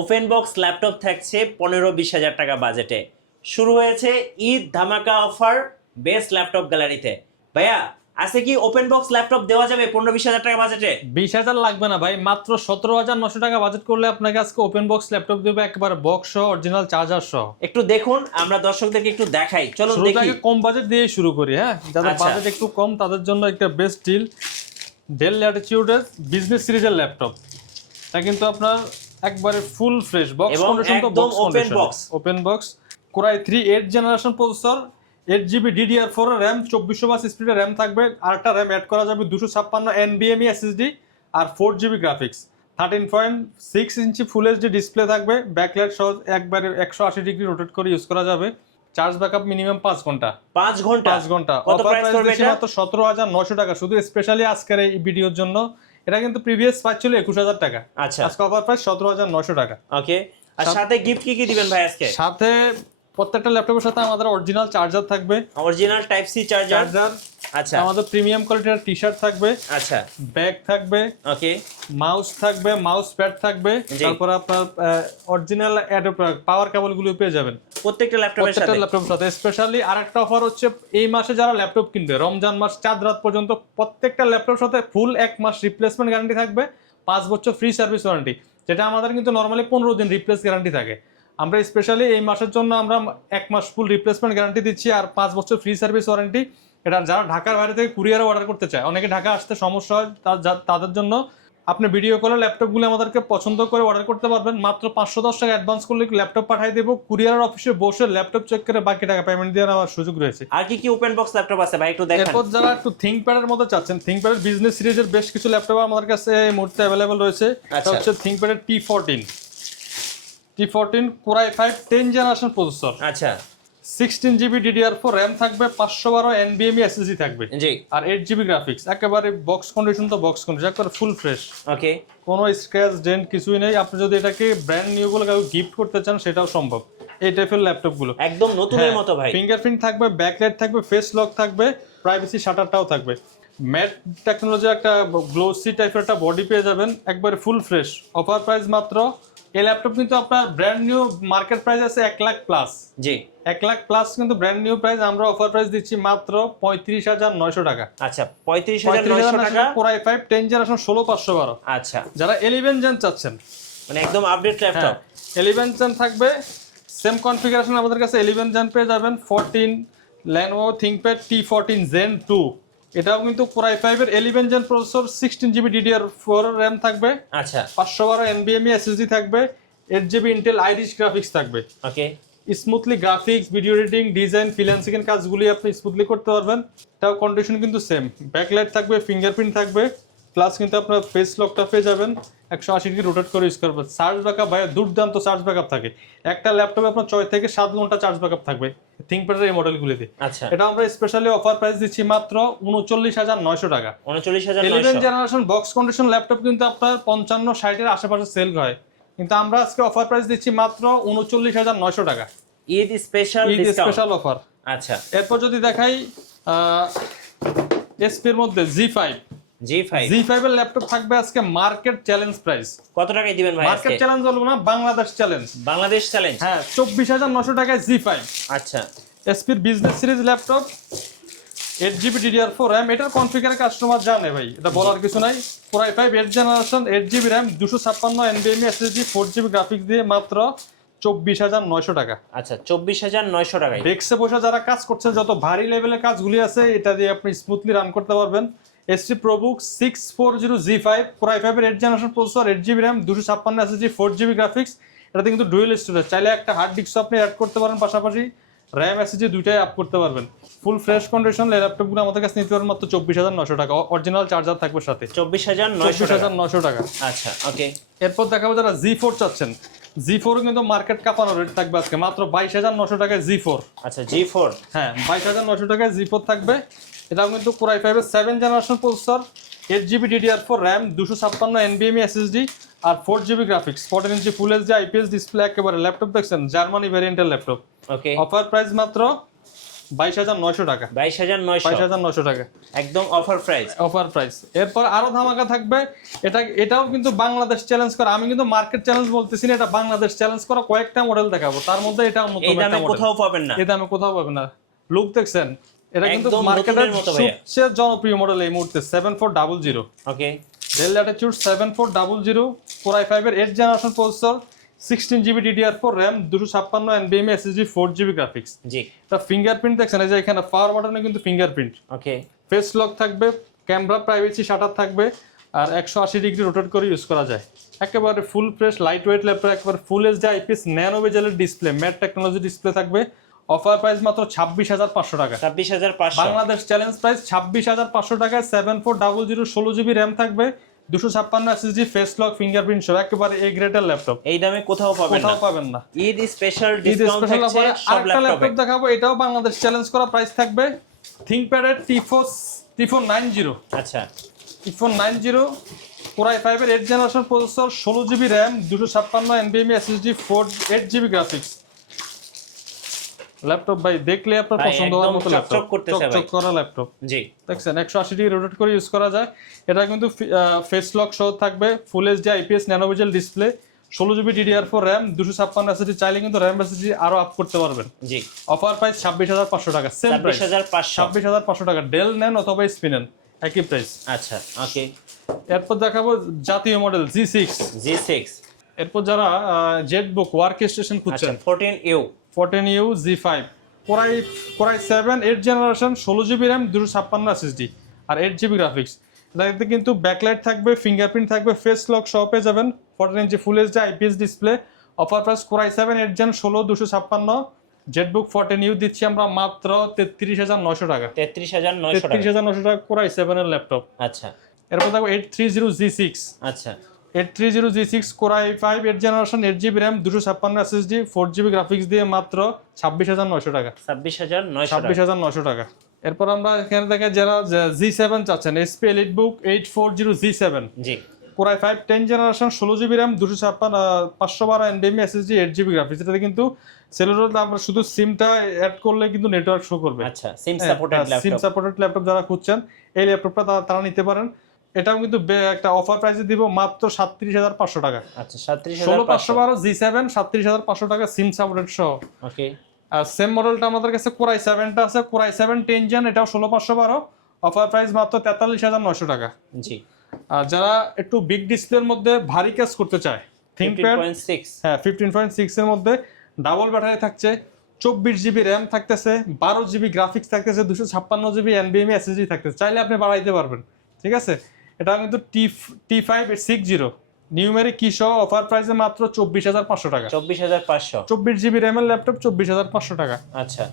Open box laptop থাকছে 15-20 হাজার টাকা বাজেটে। শুরু হয়েছে ঈদ ধামাকা অফার বেস্ট ল্যাপটপ গ্যালারিতে। ভাইয়া আজকে কি ওপেন বক্স ল্যাপটপ দেওয়া যাবে 15-20 হাজার টাকা বাজেটে? 20,000 লাগবে না ভাই, মাত্র 17,900 টাকা বাজেট করলে আপনাকে আজকে ওপেন বক্স ল্যাপটপ দেবে, একেবারে বক্স সহ, অরিজিনাল চার্জার সহ। একটু দেখুন, আমরা দর্শকদেরকে একটু দেখাই, চলো শুরু দেখি। থেকে কম বাজেট দিয়ে শুরু করি। হ্যাঁ, যাদের আচ্ছা। বাজেট একটু কম তাদের জন্য একটা বেস্ট ডিল, ডেল ল্যাটিটিউডের বিজনেস সিরিজের ল্যাপটপ। এটা কিন্তু আপনার একবারে ফুল ফ্রেশ বক্স এবং কন্ডিশন, তো একদম box open condition, box। Open box. Core i 3 8 generation processor, 8GB DDR4 RAM, 2400 স্পিডের র্যাম থাকবে, আরেকটা র্যাম অ্যাড করা যাবে 256 NVMe SSD, আর 4GB গ্রাফিক্স। 13.6 ইঞ্চি ফুল এইচডি ডিসপ্লে থাকবে, ব্যাকলাইট সহ একবারে 180 ডিগ্রি রোটেট করে ইউজ করা যাবে। চার্জ ব্যাকআপ মিনিমাম 5 ঘন্টা। 5 ঘন্টা? 5 ঘন্টা। কত অফার প্রাইস প্রাইস করবে দিচ্ছি এটা? মাত্র 17,900 টাকা, শুধু স্পেশালি আজকের এই ভিডিওর জন্য। এটা কিন্তু প্রিভিয়াস প্রাইস ছিল 21,000 টাকা। আচ্ছা, আজকে অফার প্রাইস 17,900 টাকা। ওকে। আর সাথে গিফট কি কি দিবেন ভাই আজকে? সাথে প্রত্যেকটা ল্যাপটপের সাথে আমাদের অরিজিনাল চার্জার থাকবে, অরিজিনাল টাইপ সি চার্জার। আচ্ছা, আমাদের প্রিমিয়াম কোয়ালিটির টি-শার্ট থাকবে, আচ্ছা, ব্যাগ থাকবে, ওকে, মাউস থাকবে, মাউস প্যাড থাকবে, জি। তারপর আপনার অরিজিনাল পাওয়ার কেবলগুলো পেয়ে যাবেন প্রত্যেকটা ল্যাপটপের সাথে। প্রত্যেকটা ল্যাপটপের সাথে। স্পেশালি আরেকটা অফার হচ্ছে, এই মাসে যারা ল্যাপটপ কিনবে রমজান মাস চাঁদ রাত পর্যন্ত, প্রত্যেকটা ল্যাপটপের সাথে ফুল 1 মাস রিপ্লেসমেন্ট গ্যারান্টি থাকবে, 5 বছর ফ্রি সার্ভিস ওয়ারেন্টি, যেটা আমাদের কিন্তু নর্মালি 15 দিন রিপ্লেস গ্যারান্টি থাকে। আমরা স্পেশালি এই মাসের জন্য আমরা 1 মাস ফুল রিপ্লেসমেন্ট গ্যারান্টি দিচ্ছি, আর 5 বছর ফ্রি সার্ভিস ওয়ারেন্টি। এটা যারা ঢাকার বাইরে থেকে কুরিয়ারে অর্ডার করতে চায়, অনেকে ঢাকা আসতে সমস্যা হয়, তাদের জন্য আপনি ভিডিও কলে ল্যাপটপগুলো আমাদেরকে পছন্দ করে অর্ডার করতে পারবেন। মাত্র 510 টাকা অ্যাডভান্স করলে ল্যাপটপ পাঠিয়ে দেবো, কুরিয়ার অফিসে বসে ল্যাপটপ চেক করে বাকি টাকা পেমেন্ট দেওয়ার আমার সুযোগ রয়েছে। আর কি কি ওপেন বক্স ল্যাপটপ আছে ভাই একটু দেখান। এরপর যারা একটু থিংকপ্যাডের মধ্যে চাচ্ছেন, থিংকপ্যাডের বিজনেস সিরিজের বেশ কিছু ল্যাপটপ আমাদের কাছে এই মুহূর্তে অ্যাভেলেবল রয়েছে। আচ্ছা। হচ্ছে থিংকপ্যাডের T14 কোরাই 5 10 জেনারেশন প্রসেসর, আচ্ছা, 16GB DDR4 র্যাম থাকবে, 512 NVMe SSD থাকবে, জি, আর 8GB গ্রাফিক্স। একেবারে বক্স কন্ডিশন, তো বক্স কন্ডিশন একেবারে ফুল ফ্রেশ, ওকে, কোনো স্ক্র্যাচ ডেন্ট কিছুই নেই। আপনি যদি এটাকে ব্র্যান্ড নিউ বলে কাউকে গিফট করতে চান সেটাও সম্ভব, এই টাইপের ল্যাপটপগুলো। একদম নতুনের মতো ভাই। ফিঙ্গারপ্রিন্ট থাকবে, ব্যাকলাইট থাকবে, ফেস লক থাকবে, প্রাইভেসি শাটারটাও থাকবে, ম্যাট টেকনোলজি একটা গ্লোসি টাইপের একটা বডি পেয়ে যাবেন, একবারে ফুল ফ্রেশ। অফার প্রাইস মাত্র, এই ল্যাপটপ কিন্তু আপনার ব্র্যান্ড নিউ মার্কেট প্রাইস আছে 1 লাখ প্লাস, জি, 1 লাখ প্লাস কিন্তু ব্র্যান্ড নিউ প্রাইস। আমরা অফার প্রাইস দিচ্ছি মাত্র 35,900 টাকা। আচ্ছা, 35,900 টাকা। Core i 5 10 generation 16512। আচ্ছা, যারা 11 জেন চাচ্ছেন, মানে একদম আপডেট ল্যাপটপ। 11 জেন থাকবে, সেম কনফিগারেশন আমাদের কাছে 11 জেন পেয়ে যাবেন। 14 Lenovo ThinkPad T14 Zen 2, এটাও কিন্তু কোরাই 5 এর 11 gen processor, 16GB DDR4 RAM থাকবে, আচ্ছা, 512 NVMe SSD থাকবে, 8GB Intel Iris গ্রাফিক্স থাকবে। Okay, smoothly graphics, video editing, design, freelancing এর কাজগুলি আপনি স্মুথলি করতে পারবেন। তাও কন্ডিশন কিন্তু সেম, ব্যাকলাইট থাকবে, ফিঙ্গারপ্রিন্ট থাকবে, প্লাস কিন্তু আপনার ফেস লকটা পেয়ে যাবেন, 180 ডিগ্রি রোটেট করে ইউজ করবেন। চার্জ ব্যাকআপ ভাই দুর্দান্ত চার্জ ব্যাকআপ থাকে, একটা ল্যাপটপে আপনার 6 থেকে 7 ঘন্টা চার্জ ব্যাকআপ থাকবে থিংকপ্যাডের এই মডেলগুলিতে। আচ্ছা, এটা আমরা স্পেশালি অফার প্রাইস দিচ্ছি মাত্র 39,900 টাকা। 39,900। 11 জেনারেশন বক্স কন্ডিশন ল্যাপটপ কিন্তু আপনার 55-60 এর আশেপাশে সেল হয়, কিন্তু আমরা আজকে অফার প্রাইস দিচ্ছি মাত্র 39,900 টাকা, Eid special Eid discount. Special offer. আচ্ছা, এরপর যদি দেখাই এসপির মধ্যে G5 এর ল্যাপটপ থাকবে আজকে মার্কেট চ্যালেঞ্জ প্রাইস। কত টাকায় দিবেন ভাই মার্কেট আজকে? চ্যালেঞ্জ বলবো না, বাংলাদেশ চ্যালেঞ্জ, বাংলাদেশ চ্যালেঞ্জ। হ্যাঁ, 24,900 টাকায় G5। আচ্ছা, এসপির business series laptop, 8GB DDR4 র্যাম, এটার কনফিগার কাস্টমার জানে ভাই, এটা বলার কিছু নাই। Core i 5 8 generation, 8GB RAM, 256 NVMe SSD, 4GB graphics দিয়ে মাত্র 24,900 টাকা। আচ্ছা, 24,900 টাকায়। ডেস্কে বসে যারা কাজ করছেন, যত ভারী লেভেলের কাজগুলি আছে এটা দিয়ে আপনি স্মুথলি রান করতে পারবেন। এসপি প্রোবুক 640 G5, কোরাই 5 এর 8 generation processor, 8GB RAM, 256 SSD, 4GB graphics. এটাতে কিন্তু ডুয়েল স্টোরেজ, চাইলে একটা হার্ড ডিস্ক আপনি অ্যাড করতে পারেন, পাশাপাশি র্যাম SSD দুইটাই আপ করতে পারবেন। ফুল ফ্রেশ কন্ডিশন এই ল্যাপটপগুলো আমাদের কাছে নিতে পারেন মাত্র 24,900 টাকা, অরিজিনাল চার্জার থাকবে সাথে। 24,900 টাকা। আচ্ছা, ওকে। এরপর দেখাবো যারা G4 চাচ্ছেন, G4 কিন্তু মার্কেট কাঁপানো রেট থাকবে আজকে মাত্র 22,900 টাকায় G4। আচ্ছা, G4, হ্যাঁ, 22,900 টাকায় G4 থাকবে। এটাও কিন্তু কোরাই 5 এর 7 generation processor, 8GB DDR4 RAM, 256 NVMe SSD, আর 4GB graphics, 14 inch full HD IPS display. একেবারে ল্যাপটপ দেখছেন জার্মানি ভ্যারিয়েন্টের ল্যাপটপ। ওকে। অফার প্রাইস মাত্র 22,900 টাকা। 22,900 টাকা একদম অফার প্রাইস। Offer price. এরপর আরো ধামাকা থাকবে, এটাও কিন্তু বাংলাদেশ চ্যালেঞ্জ করা, আমি কিন্তু মার্কেট চ্যালেঞ্জ বলতেছি না, এটা বাংলাদেশ চ্যালেঞ্জ করা কয়েকটা মডেল দেখাবো, তার মধ্যে এটা অন্যতম এই একটা দামে মডেল। কোথাও পাবেন না, এই দামে কোথাও পাবেন না। লুক দেখছেন, এটা কিন্তু একদম মার্কেটের নতুনের মতো ভাইয়া। সবচেয়ে জনপ্রিয় মডেল এই মুহূর্তে 7400। ওকে, ডেল ল্যাটিটিউড 7400 Core i5 এর 8th generation processor, 16GB DDR4 RAM, 256 NVMe SSD, 4GB graphics. জি, এটা ফিঙ্গারপ্রিন্ট দেখছেন, এই যে এখানে পাওয়ার বাটনে কিন্তু ফিঙ্গারপ্রিন্ট, ওকে, ফেস লক থাকবে, ক্যামেরা প্রাইভেসি শাটার থাকবে, আর 180 ডিগ্রি রোটেট করে ইউজ করা যায়। একেবারে full fresh light weight laptop, একেবারে ফুল এইচডি আইপিএস ন্যানো বেজেলের ডিসপ্লে, ম্যাট টেকনোলজি ডিসপ্লে থাকবে। অফার প্রাইস মাত্র 26,500 টাকা। 26,500 বাংলাদেশ চ্যালেঞ্জ প্রাইস 26,500 টাকায় 7400 16GB র্যাম থাকবে, 256 SSD, ফেস লক, ফিঙ্গারপ্রিন্ট সহ একেবারে এ গ্রেডের ল্যাপটপ। এই দামে কোথাও পাবেন না, কোথাও পাবেন না। Eid special Eid discount special থাকছে অফারে সব আরেকটা ল্যাপটপে। ল্যাপটপ দেখাবো, এটাও বাংলাদেশ চ্যালেঞ্জ করা প্রাইস থাকবে। থিংকপ্যাডের T490, আচ্ছা, T490 Core i5 এর 8th generation processor, 16GB RAM, 256 NVMe SSD, 8GB graphics. Laptop ভাই দেখলে আপনার ভাই, পছন্দ হওয়ার একদম মতো ল্যাপটপ, চকচক করতেছে ভাই। চকচক করা ল্যাপটপ। জি, দেখছেন 180 ডিগ্রি রোটেট করে ইউজ করা যায়। এটা কিন্তু ফেস লক সহ থাকবে, ফুল HD IPS nano bezel display, 16GB DDR4 RAM, 256 SSD, চাইলে কিন্তু RAM SSD আরো আপ করতে পারবেন। জি, অফার প্রাইস 26,500 টাকা, সেম প্রাইস 26,500। 26,500 টাকা। ডেল নেন অথবা এসপি নেন, একই প্রাইস। আচ্ছা, ওকে, এরপর দেখাবো জাতীয় মডেল G6। G6, এরপর যারা জেটবুক ওয়ার্ক স্টেশন আচ্ছা, খুঁজছেন, 14U, 14U G5 Core i7 8th generation, 16GB RAM, 256 SSD, আর 8GB গ্রাফিক্স। এটাতে কিন্তু ব্যাকলাইট থাকবে, ফিঙ্গারপ্রিন্ট থাকবে, ফেস লক সহ পেয়ে যাবেন, 14 inch full HD IPS display. Offer price Core i7 8th gen 16,256, জেটবুক 14U দিচ্ছি আমরা মাত্র 33,900 টাকা। 33,900 টাকা। 33,900 টাকা Core i7 এর ল্যাপটপ। আচ্ছা, এরপর দেখো 830 G6, আচ্ছা, 830 G6 Core i5 8th generation, 8GB RAM, 256 SSD, 4GB graphics দিয়ে মাত্র 26,900 টাকা। 26,900 টাকা। 26,900 টাকা। এরপর আমরা এখানে দেখে যারা G7 চাচ্ছেন, SP EliteBook 840 G7, জি, Core i5 10th generation, 16GB RAM, 512 NVMe SSD, 8GB graphics. এটাতে কিন্তু সেলুলার আমরা শুধু সিমটা অ্যাড করলে কিন্তু নেটওয়ার্ক শো করবে। আচ্ছা, সিম সাপোর্টেড সিম ল্যাপটপ। সাপোর্টেড ল্যাপটপ যারা খুঁজছেন, এই ল্যাপটপটা তারা নিতে পারেন। এটাও কিন্তু একটা অফার প্রাইসে দিব মাত্র 37,500 টাকা। আচ্ছা, 37,500। 16,512 G7, 37,500 টাকা সিম সাপোর্টেড সহ। ওকে, আর সেম মডেলটা আমাদের কাছে Core i7টা আছে, Core i7 10th জেন, এটাও 16,512, অফার প্রাইস মাত্র 43,900 টাকা। জি, আর যারা একটু বিগ ডিসপ্লের মধ্যে ভারী কাজ করতে চায়, থিংকপ্যাড 15.6, হ্যাঁ 15.6 এর মধ্যে ডাবল ব্যাটারি থাকছে, 24GB RAM থাকতেছে, 12GB গ্রাফিক্স থাকতেছে, 256GB NVMe SSD থাকতেছে, চাইলে আপনি বাড়াইতে পারবেন। ঠিক আছে, এটা কিন্তু T560 নিউমেরিক কি সহ অফার প্রাইসে মাত্র 24,500 টাকা। 24,500। 24GB RAM এর ল্যাপটপ 24,500 টাকা। আচ্ছা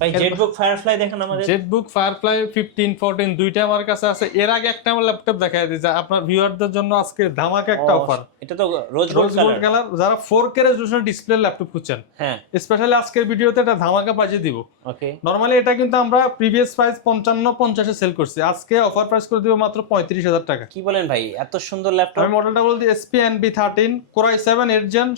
ভাই, জেটবুক ফায়ারফ্লাই দেখেন আমাদের। জেটবুক ফায়ারফ্লাই 15 14 দুইটা আমার কাছে আছে। এর আগে একটা আমার ল্যাপটপ দেখাই দিই, যা আপনার ভিউয়ারদের জন্য আজকে ধামাকা একটা অফার। এটা তো রোজ রোজ গোল্ড গোল্ড কালার, যারা 4K রেজোলিউশন ডিসপ্লে ল্যাপটপ খুঁজছেন, হ্যাঁ, স্পেশালি আজকের ভিডিওতে এটা ধামাকা প্রাইসে দিব। ওকে, নরমালি এটা কিন্তু আমরা প্রিভিয়াস প্রাইস 55-50 এ সেল করছি, আজকে অফার প্রাইস করে দিব মাত্র 35,000 টাকা। কি বলেন ভাই, এত সুন্দর ল্যাপটপ। আমি মডেলটা বলতে SP NB13 Core i7 8th gen,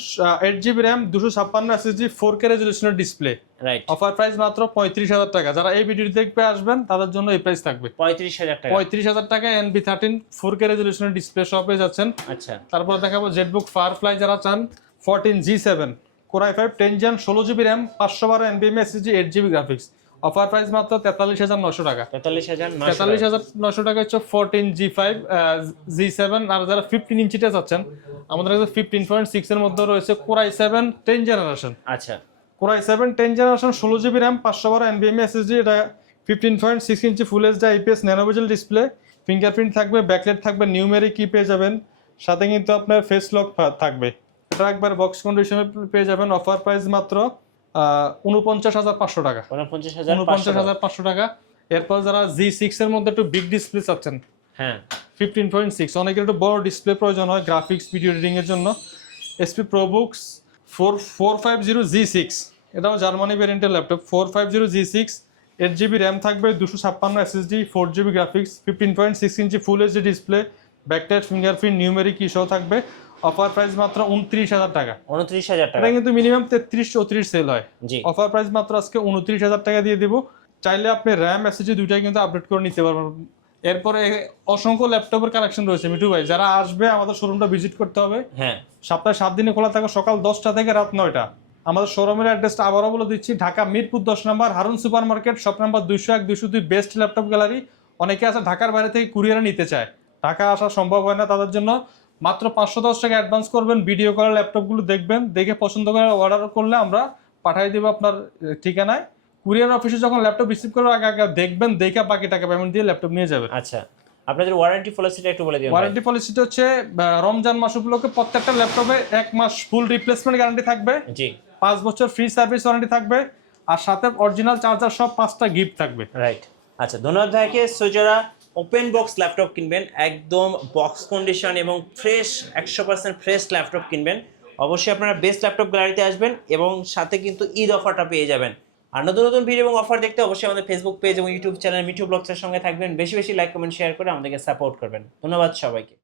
8GB RAM, 256 SSD, 4K রেজোলিউশনের ডিসপ্লে। রাইট, অফার প্রাইস মাত্র 35,000 টাকা। যারা এই ভিডিও দেখতে আসবেন তাদের জন্য এই প্রাইস থাকবে 35,000 টাকা। 35,000 টাকা NB13 4K রেজোলিউশনের ডিসপ্লে সহ পেয়ে যাচ্ছেন। আচ্ছা, তারপর দেখাবো জেটবুক ফায়ারফ্লাই যারা চান, 14 G7 Core i5 10th gen, 16GB RAM, 512 NVMe SSD, 8GB graphics. Offer price মাত্র 43,900 টাকা। 43,900। 43,900 টাকা হচ্ছে 14 G5 G7। আর যারা 15 ইঞ্চিটা চাচ্ছেন, আমাদের কাছে 15.6 এর মধ্যে রয়েছে Core i7 10th জেনারেশন। আচ্ছা, Core i7 10th generation, 16GB RAM, 512 NVMe SSD, এটা 15.6 inch full HD IPS nano bezel display, fingerprint থাকবে, ব্যাকলাইট থাকবে, নিউমেরিক কি পেয়ে যাবেন, সাথে কিন্তু আপনার ফেস লক থাকবে। এটা একবার বক্স কন্ডিশনে পেয়ে যাবেন। অফার প্রাইস মাত্র 49,500 টাকা। 49,500 টাকা। এরপর যারা G6 এর মধ্যে একটু বিগ ডিসপ্লে চাচ্ছেন, হ্যাঁ, 15.6, অনেকের একটু বড় ডিসপ্লে প্রয়োজন হয় গ্রাফিক্স ভিডিও এডিটিং এর জন্য, SP ProBooks 450 G6, এটাও জার্মানি ভেরিয়েন্টের ল্যাপটপ। 450 G6, 8GB RAM থাকবে, 256 SSD, 4GB graphics, 15.6 inch full HD display, backlight, fingerprint, numeric key সহ থাকবে। অফার প্রাইস মাত্র 29,000 টাকা। 29,000 টাকা। এটা কিন্তু মিনিমাম 33-34 সেল হয়। জি। অফার প্রাইস মাত্র আজকে 29,000 টাকা দিয়ে দিব। চাইলে আপনি র্যাম এসএসডি দুইটাই কিন্তু আপডেট করে নিতে পারবেন। এরপরে অসংখ্য ল্যাপটপের কালেকশন রয়েছে মিঠু ভাই, যারা আসবে আমাদের শোরুমটা ভিজিট করতে হবে। হ্যাঁ। সপ্তাহে 7 দিনে খোলা থাকে, সকাল 10টা থেকে রাত 9টা। আমাদের শোরুমের অ্যাড্রেসটা আবারও বলে দিচ্ছি, ঢাকা মিরপুর 10 নম্বর Harun super market, shop number 201-202, best laptop gallery. অনেকে আছে ঢাকার বাইরে থেকে কুরিয়ারে নিতে চায়, ঢাকা আসা সম্ভব হয় না, তাদের জন্য মাত্র 510 টাকা অ্যাডভান্স করবেন, ভিডিও কলে ল্যাপটপগুলো দেখবেন, দেখে পছন্দ করে অর্ডার করলে আমরা পাঠিয়ে দেবো আপনার ঠিকানায়। কুরিয়ার অফিসে যখন ল্যাপটপ রিসিভ করবে আগে আগে দেখবেন, দেখে বাকি টাকা পেমেন্ট দিয়ে ল্যাপটপ নিয়ে যাবেন। আচ্ছা, আপনাদের ওয়ারেন্টি পলিসিটা একটু বলে দিন। ওয়ারেন্টি পলিসিটা হচ্ছে রমজান মাস উপলক্ষে প্রত্যেকটা ল্যাপটপে 1 মাস ফুল রিপ্লেসমেন্ট গ্যারান্টি থাকবে, জি। 5 বছর ফ্রি সার্ভিস ওয়ারেন্টি থাকবে, আর সাথে অরিজিনাল চার্জার সব 5টা গিফট থাকবে। রাইট। আচ্ছা, ধন্যবাদ ভাইকে। সো যারা ওপেন বক্স ল্যাপটপ কিনবেন, একদম বক্স কন্ডিশন এবং ফ্রেশ 100% ফ্রেশ ল্যাপটপ কিনবেন, অবশ্যই আপনারা বেস্ট ল্যাপটপ গ্যালারিতে আসবেন এবং সাথে কিন্তু ঈদ অফারটা পেয়ে যাবেন। আর নতুন নতুন ভিডিও এবং অফার দেখতে অবশ্যই আমাদের ফেসবুক পেজ এবং ইউটিউব চ্যানেল মিঠু ব্লগসের সঙ্গে থাকবেন। বেশি বেশি লাইক কমেন্ট শেয়ার করে আমাদেরকে সাপোর্ট করবেন। ধন্যবাদ সবাইকে।